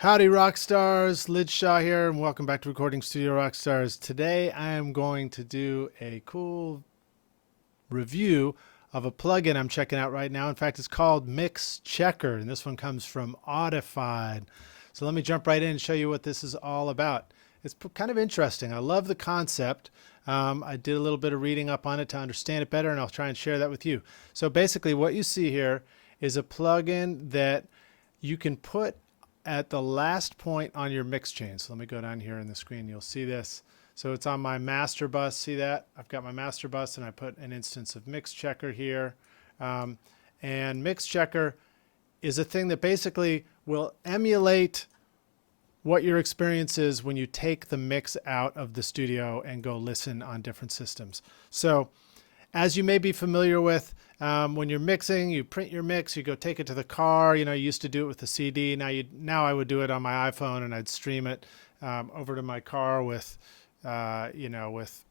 Howdy rock stars, Lid Shaw here and welcome back to Recording Studio Rockstars. Today I am going to do a cool review of a plugin I'm checking out right now. In fact, it's called MixChecker and this one comes from Audified. So let me jump right in and show you what this is all about. It's kind of interesting. I love the concept. I did a little bit of reading up on it to understand it better and I'll try and share that with you. So basically what you see here is a plugin that you can put at the last point on your mix chain. So let me go down here in the screen. You'll see this. So it's on my master bus. See that? I've got my master bus and I put an instance of MixChecker here. And MixChecker is a thing that basically will emulate what your experience is when you take the mix out of the studio and go listen on different systems. So as you may be familiar with, when you're mixing, you print your mix, you go take it to the car. You know, you used to do it with the CD. Now I would do it on my iPhone and I'd stream it over to my car with, with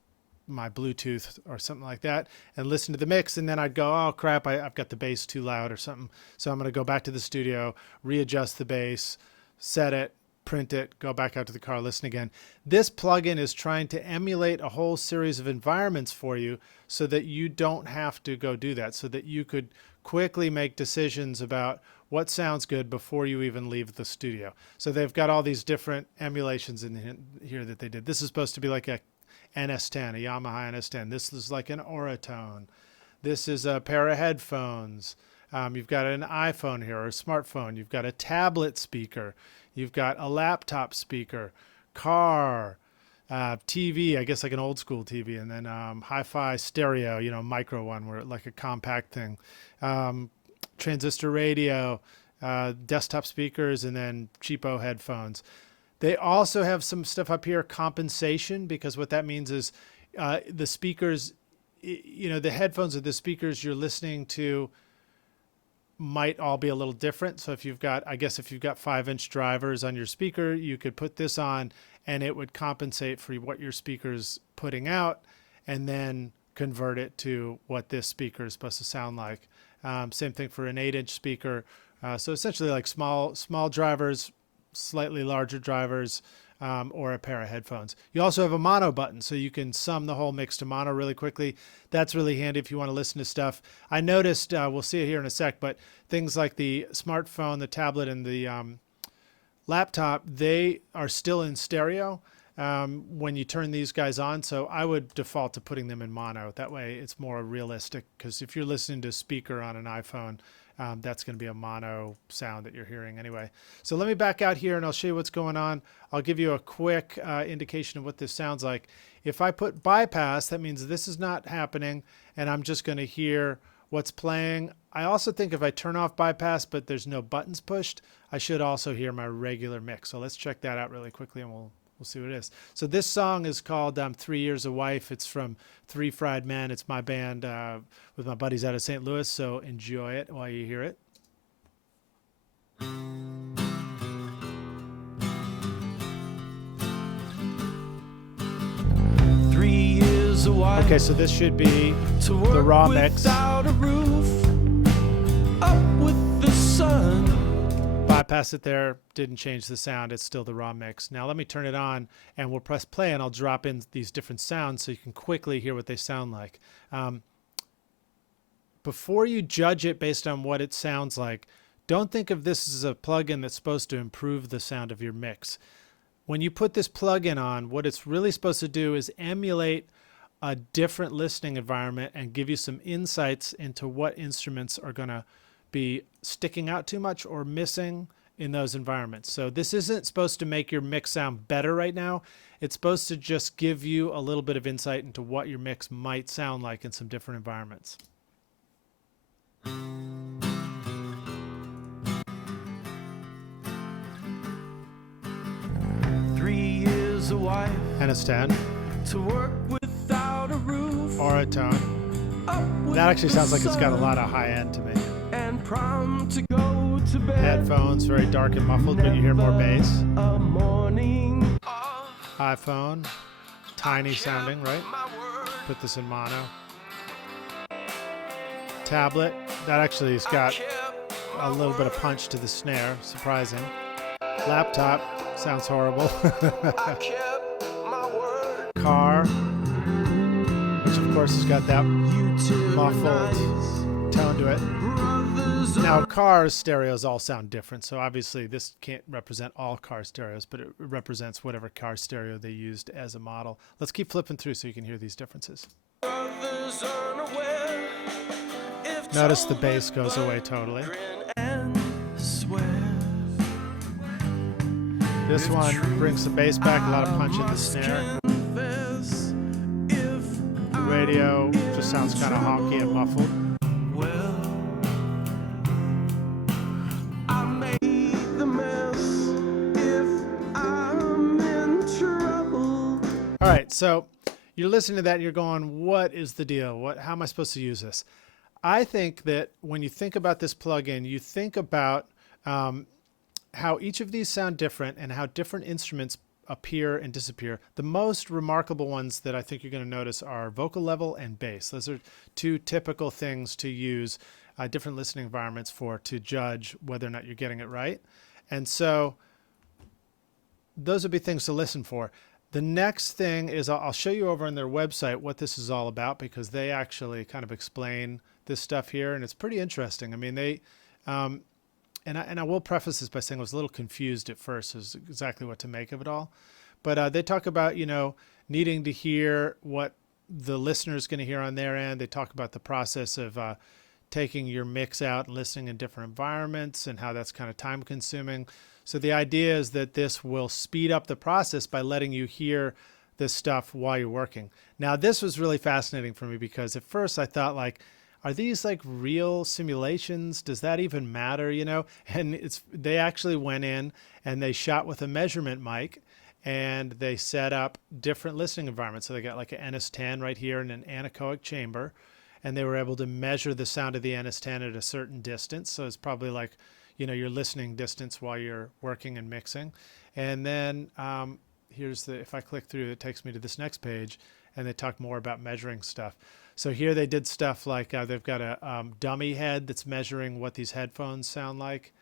my Bluetooth or something like that and listen to the mix. And then I'd go, oh crap, I've got the bass too loud or something. So I'm going to go back to the studio, readjust the bass, set it, print it, go back out to the car, listen again. This plugin is trying to emulate a whole series of environments for you so that you don't have to go do that, so that you could quickly make decisions about what sounds good before you even leave the studio. So they've got all these different emulations in here that they did. This is supposed to be like a NS10, a Yamaha NS10. This is like an Auratone. This is a pair of headphones. You've got an iPhone here or a smartphone. You've got a tablet speaker. You've got a laptop speaker, car, TV, I guess like an old school TV, and then hi-fi stereo, micro one where like a compact thing, transistor radio, desktop speakers, and then cheapo headphones. They also have some stuff up here, compensation, because what that means is the speakers, the headphones or the speakers you're listening to might all be a little different. So if you've got 5-inch drivers on your speaker, you could put this on and it would compensate for what your speaker's putting out and then convert it to what this speaker is supposed to sound like. Same thing for an 8-inch speaker. So essentially like small drivers, slightly larger drivers, or a pair of headphones. You also have a mono button, so you can sum the whole mix to mono really quickly. That's really handy if you want to listen to stuff. I noticed, we'll see it here in a sec, but things like the smartphone, the tablet, and the laptop, they are still in stereo when you turn these guys on. So I would default to putting them in mono. That way it's more realistic, because if you're listening to a speaker on an iPhone, that's going to be a mono sound that you're hearing anyway. So let me back out here and I'll show you what's going on. I'll give you a quick indication of what this sounds like. If I put bypass, that means this is not happening and I'm just going to hear what's playing. I also think if I turn off bypass but there's no buttons pushed, I should also hear my regular mix. So let's check that out really quickly and we'll see what it is. So this song is called 3 Years a Wife. It's from Three Fried Men. It's my band with my buddies out of St. Louis, so enjoy it while you hear it. 3 years a wife. Okay, so this should be the raw mix. Without a roof, up with the sun. Bypass it there, didn't change the sound, it's still the raw mix. Now let me turn it on and we'll press play and I'll drop in these different sounds so you can quickly hear what they sound like. Before you judge it based on what it sounds like, don't think of this as a plugin that's supposed to improve the sound of your mix. When you put this plugin on, what it's really supposed to do is emulate a different listening environment and give you some insights into what instruments are going to be sticking out too much or missing in those environments. So this isn't supposed to make your mix sound better right now. It's supposed to just give you a little bit of insight into what your mix might sound like in some different environments. 3 years a wife. NS10. To work without a roof. Auratone. That actually sounds like it's got a lot of high end to me. And prom to go to bed. Headphones, very dark and muffled, but you hear more bass. A morning. iPhone, tiny sounding, right? Put this in mono. Tablet, that actually has got a little bit of punch to the snare, surprising. Laptop sounds horrible. I kept my word. Car, which of course has got that You two muffled tone to it. brothers Now, car stereos all sound different, so obviously this can't represent all car stereos, but it represents whatever car stereo they used as a model. Let's keep flipping through so you can hear these differences. brothers unaware. If Notice the bass goes away totally. grin and swear. This one brings the bass back, a lot of punch in the snare. Confess if The radio just sounds kind of honky and muffled. well, I made the mess. If I'm in trouble, All right, so you're listening to that and you're going, what is the deal? How am I supposed to use this? I think that when you think about this plugin, you think about how each of these sound different and how different instruments appear and disappear. The most remarkable ones that I think you're going to notice are vocal level and bass. Those are two typical things to use different listening environments for to judge whether or not you're getting it right. And so those would be things to listen for. The next thing is I'll show you over on their website what this is all about, because they actually kind of explain this stuff here, and it's pretty interesting. I mean, they and I will preface this by saying I was a little confused at first as exactly what to make of it all. But they talk about, needing to hear what the listener is going to hear on their end. They talk about the process of taking your mix out and listening in different environments and how that's kind of time consuming. So the idea is that this will speed up the process by letting you hear this stuff while you're working. Now, this was really fascinating for me because at first I thought, like, are these like real simulations? Does that even matter, And they actually went in and they shot with a measurement mic and they set up different listening environments. So they got like an NS10 right here in an anechoic chamber, and they were able to measure the sound of the NS10 at a certain distance. So it's probably like, your listening distance while you're working and mixing. And then if I click through, it takes me to this next page, and they talk more about measuring stuff. So here they did stuff like they've got a dummy head that's measuring what these headphones sound like.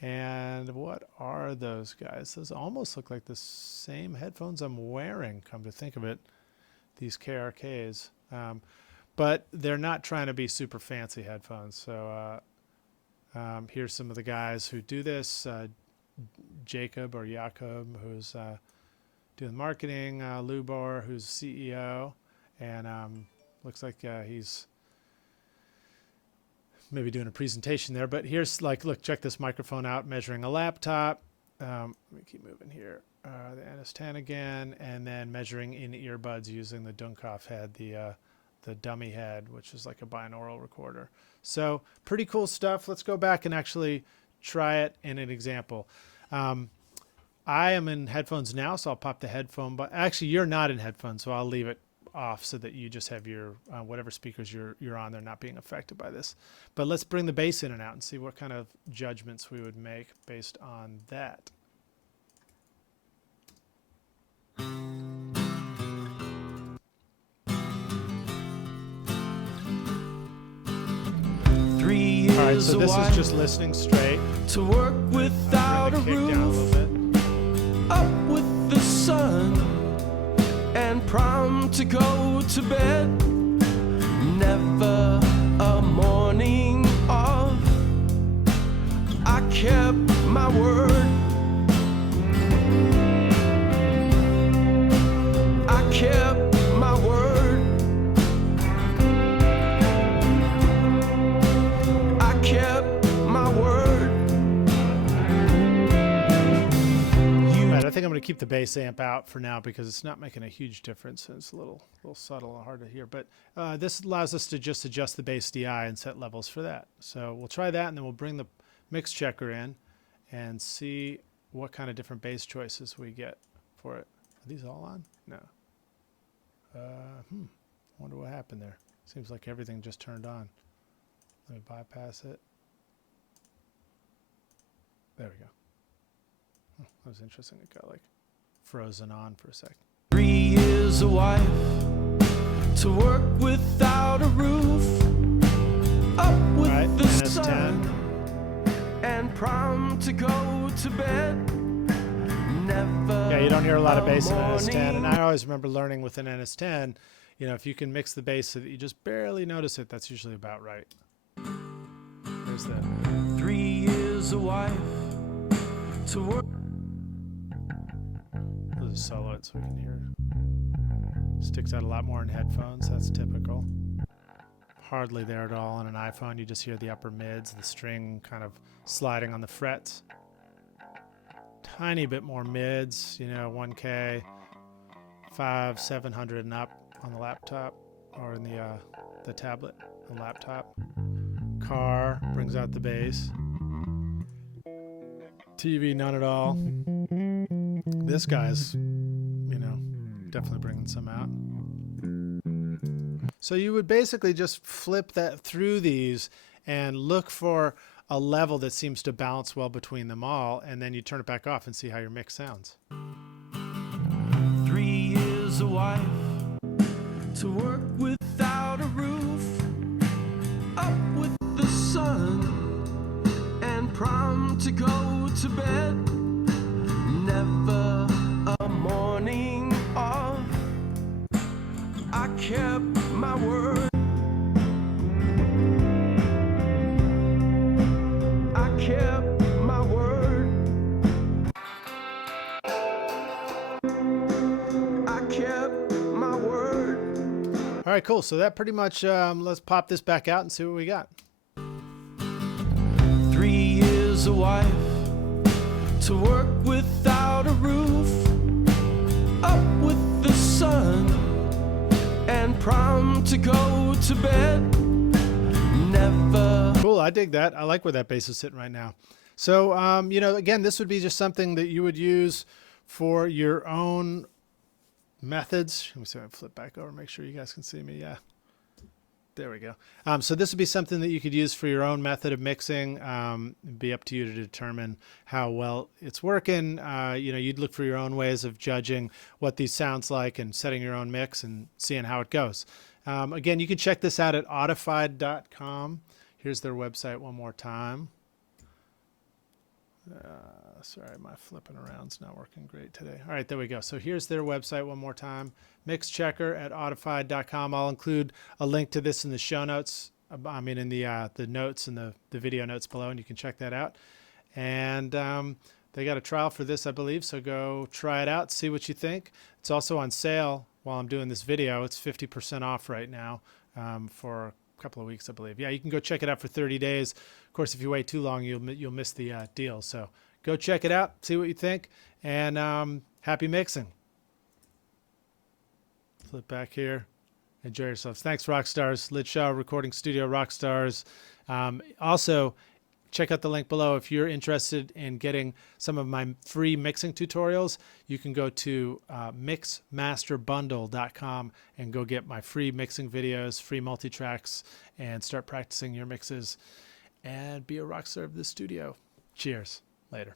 And what are those guys? Those almost look like the same headphones I'm wearing, come to think of it, these KRKs. But they're not trying to be super fancy headphones. So here's some of the guys who do this. Jacob, who's doing marketing. Lubor, who's CEO. And looks like he's maybe doing a presentation there. But here's look, check this microphone out, measuring a laptop. Let me keep moving here. The NS10 again, and then measuring in earbuds using the Dunkov head, the dummy head, which is like a binaural recorder. So pretty cool stuff. Let's go back and actually try it in an example. I am in headphones now, so I'll pop the headphone. But actually, you're not in headphones, so I'll leave it off so that you just have your whatever speakers you're on, they're not being affected by this. But let's bring the bass in and out and see what kind of judgments we would make based on that. All right, so this is just listening straight. To work without a Kick down a roof, little bit. up with the sun, and prom to go to bed. Never a morning off. I kept my word. I kept my word. I kept my word. Right, I think I'm going to keep the bass amp out for now because it's not making a huge difference. It's a little subtle and hard to hear. But this allows us to just adjust the bass DI and set levels for that. So we'll try that, and then we'll bring the MixChecker in and see what kind of different bass choices we get for it. Are these all on? No. Wonder what happened there. Seems like everything just turned on. Let me bypass it. There we go. That was interesting. It got like frozen on for a second. 3 years a wife, to work without a roof, up with All right, the NS10. sun, and prom to go to bed. Yeah, you don't hear a lot of bass in an NS10, and I always remember learning with an NS10, you know, if you can mix the bass so that you just barely notice it, that's usually about right. There's the 3 years a wife to work. I'll just solo it so we can hear. Sticks out a lot more in headphones. That's typical. Hardly there at all on an iPhone. You just hear the upper mids, the string kind of sliding on the frets. Tiny bit more mids, you know, 1K, 500, 700 and up on the laptop or in the tablet and laptop. Car brings out the bass. TV, none at all. This guy's, you know, definitely bringing some out. So you would basically just flip that through these and look for a level that seems to balance well between them all, and then you turn it back off and see how your mix sounds. 3 years a wife to work without a roof, up with the sun and prom to go to bed, never a morning off. I kept my word. I kept my word. I kept my word. All right, cool. So that pretty much, let's pop this back out and see what we got. 3 years a wife to work without a roof, up with the sun and prom to go to bed, never. Cool, I dig that. I like where that bass is sitting right now. So, you know, again, this would be just something that you would use for your own methods. Let me see if I flip back over, make sure you guys can see me. Yeah, there we go. So this would be something that you could use for your own method of mixing. It'd be up to you to determine how well it's working. You know, you'd look for your own ways of judging what these sounds like and setting your own mix and seeing how it goes. Again, you can check this out at Audified.com. Here's their website one more time. Sorry, my flipping around's not working great today. All right, there we go. So here's their website one more time. MixChecker at Audified.com. I'll include a link to this in the show notes. I mean, in the notes and the video notes below, and you can check that out. And they got a trial for this, I believe, so go try it out, see what you think. It's also on sale while I'm doing this video. It's 50% off right now for a couple of weeks, I believe. Yeah, you can go check it out for 30 days. Of course, if you wait too long, you'll miss the deal. So go check it out, see what you think, and happy mixing. Flip back here. Enjoy yourselves. Thanks, Rockstars. Lid Shaw Recording Studio, Rockstars. Also, check out the link below. If you're interested in getting some of my free mixing tutorials, you can go to mixmasterbundle.com and go get my free mixing videos, free multi-tracks, and start practicing your mixes and be a rock star of the studio. Cheers. Later.